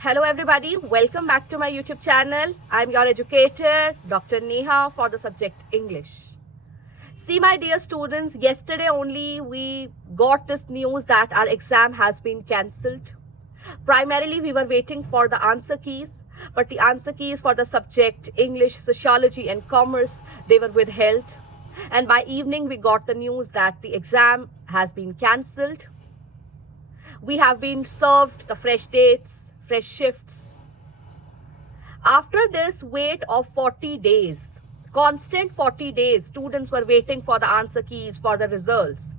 Hello everybody, welcome back to my YouTube channel. I'm your educator, Dr. Neha, for the subject English. See my dear students, yesterday only we got this news that our exam has been cancelled. Primarily we were waiting for the answer keys, but the answer keys for the subject English, Sociology and Commerce, they were withheld. And by evening we got the news that the exam has been cancelled. We have been served the fresh dates, fresh shifts. After this wait of 40 days, constant 40 days, students were waiting for the answer keys, for the results.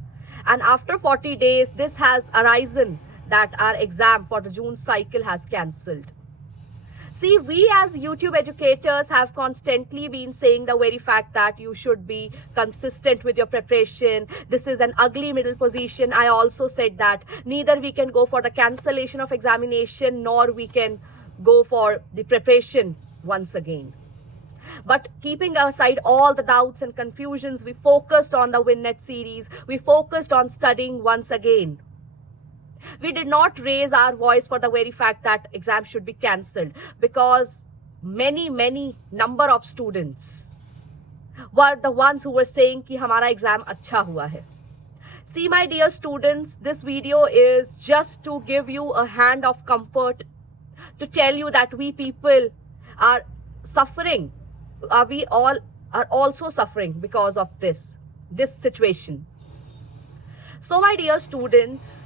And after 40 days, this has arisen that our exam for the June cycle has cancelled. See, we as YouTube educators have constantly been saying the very fact that you should be consistent with your preparation. This is an ugly middle position. I also said that neither we can go for the cancellation of examination nor we can go for the preparation once again. But keeping aside all the doubts and confusions, we focused on the WinNet series. We focused on studying once again. We did not raise our voice for the very fact that exam should be cancelled, because many number of students were the ones who were saying कि हमारा exam अच्छा हुआ है. See my dear students, this video is just to give you a hand of comfort, to tell you that we people are suffering. We all are also suffering because of this situation. So my dear students,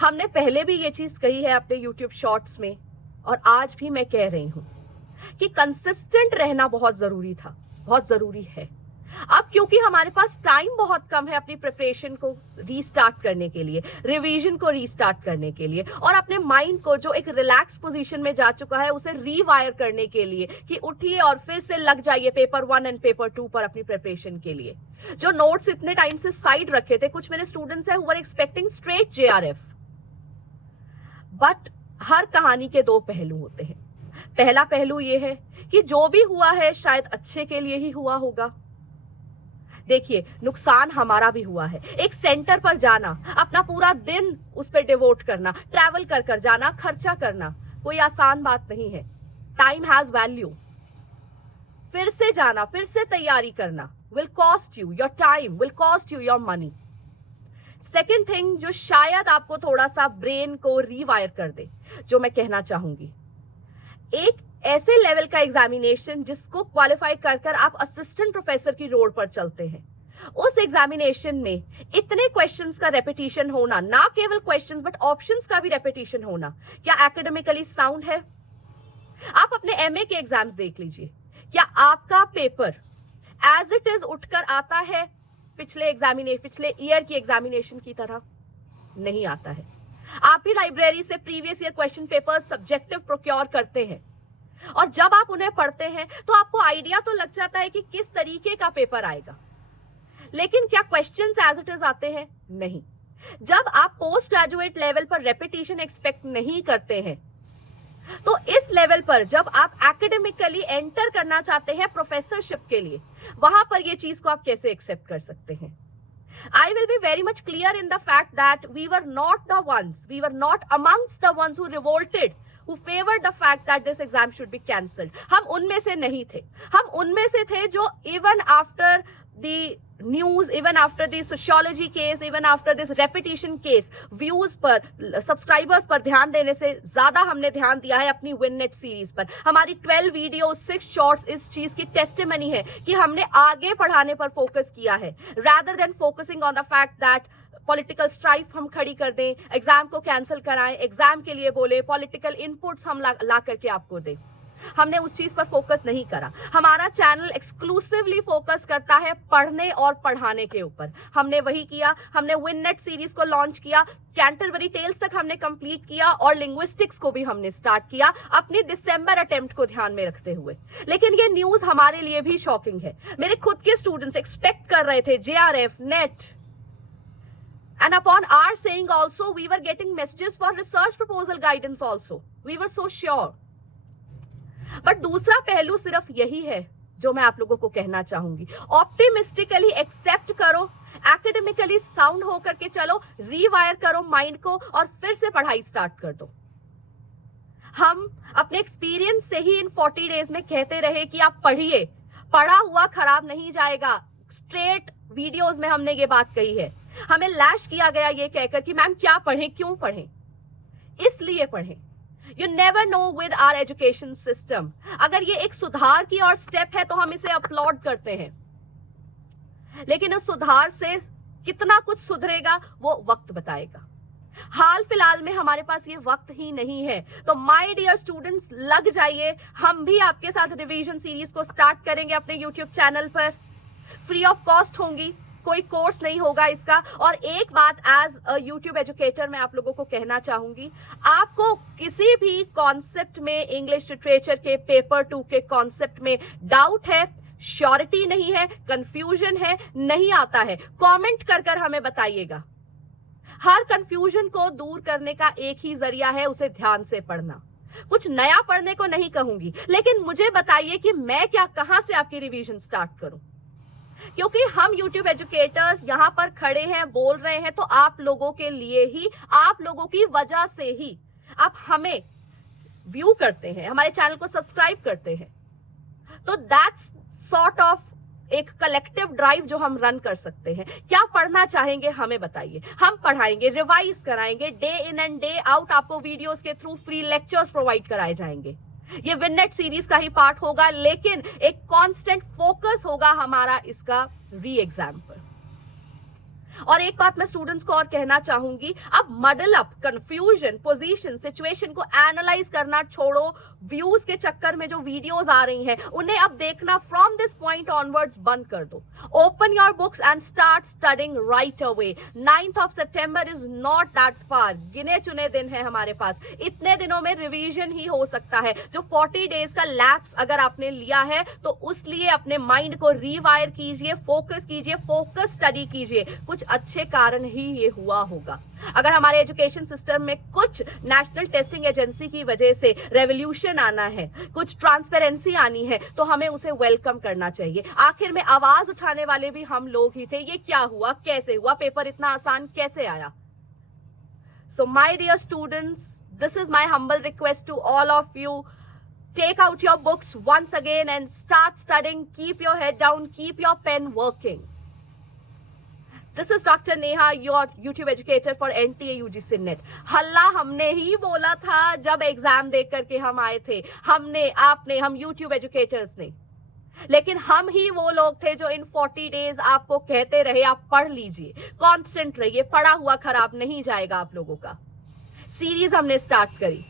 हमने पहले भी ये चीज कही है अपने YouTube shorts में, और आज भी मैं कह रही हूं कि कंसिस्टेंट रहना बहुत जरूरी था, बहुत जरूरी है. अब क्योंकि हमारे पास टाइम बहुत कम है अपनी प्रिपरेशन को रीस्टार्ट करने के लिए, रिवीजन को रीस्टार्ट करने के लिए, और अपने माइंड को जो एक रिलैक्स पोजीशन में जा चुका है उसे रीवायर करने के लिए कि उठिए और फिर से लग जाइए पेपर 1 एंड पेपर 2 पर अपनी प्रिपरेशन के लिए. जो नोट्स इतने टाइम से साइड रखे थे, कुछ मेरे स्टूडेंट्स हैं who were expecting straight JRF. But हर कहानी के दो पहलू होते हैं. पहला पहलू ये है कि जो भी हुआ है शायद अच्छे के लिए ही हुआ होगा. देखिए, नुकसान हमारा भी हुआ है. एक सेंटर पर जाना, अपना पूरा दिन उस पर डिवोट करना, ट्रैवल कर जाना, खर्चा करना, कोई आसान बात नहीं है. Time has value. फिर से जाना, फिर से तैयारी करना will cost you your time, will cost you your money. Second thing जो शायद आपको थोड़ा सा ब्रेन को रीवायर कर दे, जो मैं कहना चाहूंगी, एक ऐसे लेवल का एग्जामिनेशन जिसको क्वालिफाई कर आप असिस्टेंट प्रोफेसर की रोड पर चलते हैं, उस एग्जामिनेशन में इतने क्वेश्चंस का रेपिटेशन होना, ना केवल क्वेश्चंस बट ऑप्शंस का भी रेपिटेशन होना, क्या एकेडमिकली साउंड है? आप अपने MA के एग्जाम्स देख लीजिए. क्या आपका पेपर एज इट इज उठकर आता है पिछले ईयर की एग्जामिनेशन की तरह? नहीं आता है. आप भी लाइब्रेरी से previous year question paper subjective procure करते हैं, और जब आप उन्हें पढ़ते हैं तो आपको आइडिया तो लग जाता है कि किस तरीके का पेपर आएगा. लेकिन क्या क्वेश्चंस एज इट इज आते हैं? नहीं. जब आप पोस्ट ग्रेजुएट लेवल पर रेपिटेशन एक्सपेक्ट नहीं करते हैं, तो इस लेवल पर जब आप एकेडमिकली एंटर करना चाहते हैं प्रोफेसरशिप के लिए, वहां पर ये चीज को आप कैसे एक्सेप्ट कर सकते हैं? I will be very much clear in the fact that we were not amongst the ones who revolted, who favored the fact that this exam should be cancelled. हम उनमें से नहीं थे. हम उनमें से थे जो even after the news, even after the sociology case, even after this repetition case, views पर, सब्सक्राइबर्स पर ध्यान देने से ज्यादा हमने ध्यान दिया है अपनी WinNet सीरीज पर. हमारी 12 वीडियोस, 6 शॉर्ट्स इस चीज की टेस्टिमनी है कि हमने आगे पढ़ाने पर फोकस किया है, rather than focusing on the fact that political strife हम खड़ी कर दें, एग्जाम को कैंसिल कराएं, एग्जाम के लिए बोले, पॉलिटिकल इनपुट्स हम ला करके आपको दें. हमने उस चीज पर फोकस नहीं करा. हमारा चैनल एक्सक्लूसिवली फोकस करता है पढ़ने और पढ़ाने के ऊपर. हमने वही किया. हमने WinNet सीरीज को लॉन्च किया, कैंटरबरी टेल्स तक हमने कंप्लीट किया, और लिंग्विस्टिक्स को भी हमने स्टार्ट किया अपनी दिसंबर अटेम्प्ट को ध्यान में रखते हुए. लेकिन ये न्यूज हमारे लिए भी शॉकिंग है. मेरे खुद के स्टूडेंट्स एक्सपेक्ट कर रहे थे JRF, net, and upon our saying also we were getting messages for research proposal guidance also. We were so sure. But दूसरा पहलू सिर्फ यही है जो मैं आप लोगों को कहना चाहूंगी. ऑप्टिमिस्टिकली एक्सेप्ट करो, एकेडमिकली साउंड होकर के चलो, रीवायर करो माइंड को, और फिर से पढ़ाई स्टार्ट कर दो. हम अपने एक्सपीरियंस से ही इन 40 डेज में कहते रहे कि आप पढ़िए, पढ़ा हुआ खराब नहीं जाएगा। स्ट्रेट वीडियोस में हमने ये बात कही है। हमें लैश किया गया ये कहकर कि मैम क्या पढ़ें, क्यों पढ़ें, इसलिए पढ़ें। You never know with our education system. अगर ये एक सुधार की और स्टेप है तो हम इसे अपलॉड करते हैं, लेकिन उस सुधार से कितना कुछ सुधरेगा वो वक्त बताएगा। हाल फिलहाल में हमारे पास ये वक्त ही नहीं है। तो माय डियर स्टूडेंट्स, लग जाइए। हम भी आपके साथ रिवीजन सीरीज को स्टार्ट करेंगे अपने यूट्यूब चैनल पर। फ्री ऑफ कॉस्ट होंगी, कोई कोर्स नहीं होगा इसका। और एक बात एज अ यूट्यूब एजुकेटर मैं आप लोगों को कहना चाहूंगी, आपको किसी भी कॉन्सेप्ट में, इंग्लिश लिटरेचर के पेपर 2 के कॉन्सेप्ट में डाउट है, श्योरिटी नहीं है, कंफ्यूजन है, नहीं आता है, कमेंट कर कर हमें बताइएगा। हर कंफ्यूजन को दूर करने का एक ही जरिया है, उसे ध्यान से पढ़ना। कुछ नया पढ़ने को नहीं कहूंगी, लेकिन मुझे बताइए कि मैं क्या, कहां से आपकी रिवीजन स्टार्ट करूं, क्योंकि हम YouTube एजुकेटर्स यहां पर खड़े हैं, बोल रहे हैं तो आप लोगों के लिए ही, आप लोगों की वजह से ही आप हमें व्यू करते हैं, हमारे चैनल को सब्सक्राइब करते हैं। तो दैट्स सॉर्ट ऑफ एक कलेक्टिव ड्राइव जो हम रन कर सकते हैं। क्या पढ़ना चाहेंगे हमें बताइए, हम पढ़ाएंगे, रिवाइज कराएंगे, day in and day out आपको वीडियोस के थ्रू फ्री लेक्चर्स प्रोवाइड कराए जाएंगे। ये विननेट सीरीज का ही पार्ट होगा, लेकिन एक कांस्टेंट फोकस होगा हमारा इसका री एग्जाम पर। और एक बात मैं स्टूडेंट्स को और कहना चाहूंगी, अब मडल अप, कंफ्यूजन, पोजीशन, सिचुएशन को एनालाइज करना छोड़ो। व्यूज के चक्कर में जो वीडियोस आ रही हैं उन्हें अब देखना फ्रॉम दिस पॉइंट ऑनवर्ड्स बंद कर दो। Open your books and start studying right away. 9th of September is not that far, गिने चुने दिन है हमारे पास। इतने दिनों में रिवीजन ही हो सकता है। जो 40 डेज का लैप्स अगर आपने लिया है तो उस लिए अपने माइंड को रीवायर कीजिए, फोकस कीजिए, फोकस स्टडी कीजिए। कुछ अच्छे कारण ही ये हुआ होगा। अगर हमारे एजुकेशन सिस्टम में कुछ नेशनल टेस्टिंग एजेंसी की वजह से रेवोल्यूशन आना है, कुछ ट्रांसपेरेंसी आनी है, तो हमें उसे वेलकम करना चाहिए। आखिर में आवाज उठाने वाले भी हम लोग ही थे। ये क्या हुआ, कैसे हुआ, पेपर इतना आसान कैसे आया? So my dear students, this is my humble request to all of you. Take out your books once again and start studying. Keep your head down, keep your pen working. This is Dr. Neha, your YouTube educator for NTA UGC NET. हल्ला हमने ही बोला था जब exam देख करके हम आए थे। हमने, आपने, हम YouTube एजुकेटर्स ने। लेकिन हम ही वो लोग थे जो इन 40 डेज आपको कहते रहे आप पढ़ लीजिए, कांस्टेंट रहिए, पढ़ा हुआ खराब नहीं जाएगा आप लोगों का। सीरीज हमने स्टार्ट करी,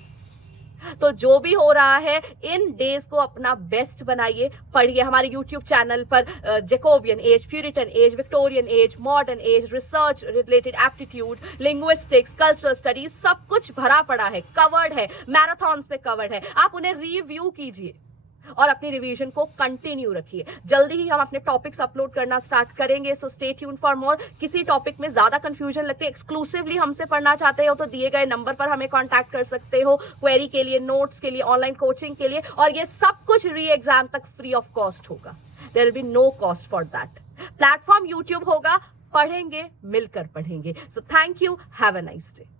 तो जो भी हो रहा है इन डेज को अपना बेस्ट बनाइए, पढ़िए। हमारे YouTube चैनल पर Jacobean age, Puritan age, Victorian age, modern age, research related aptitude, linguistics, cultural studies, सब कुछ भरा पड़ा है, कवर्ड है, मैराथन्स पे कवर्ड है। आप उन्हें रिव्यू कीजिए और अपनी रिवीजन को कंटिन्यू रखिए। जल्दी ही हम अपने टॉपिक्स अपलोड करना स्टार्ट करेंगे, so stay tune for more. किसी टॉपिक में ज्यादा कंफ्यूजन लगती है, एक्सक्लूसिवली हमसे पढ़ना चाहते हो तो दिए गए नंबर पर हमें कांटेक्ट कर सकते हो, क्वेरी के लिए, नोट्स के लिए, ऑनलाइन कोचिंग के लिए। और ये सब कुछ री एग्जाम तक फ्री ऑफ कॉस्ट होगा। There will be no cost for that. Platform YouTube होगा, पढ़ेंगे, मिलकर पढ़ेंगे। So thank you, have a nice day.